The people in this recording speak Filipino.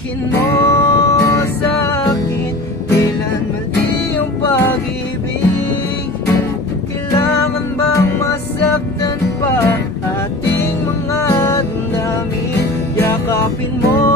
Sabihin mo sa akin, kailan mali yung pag-ibig? Kailangan bang masaktan pa ating mga damdamin? Yakapin mo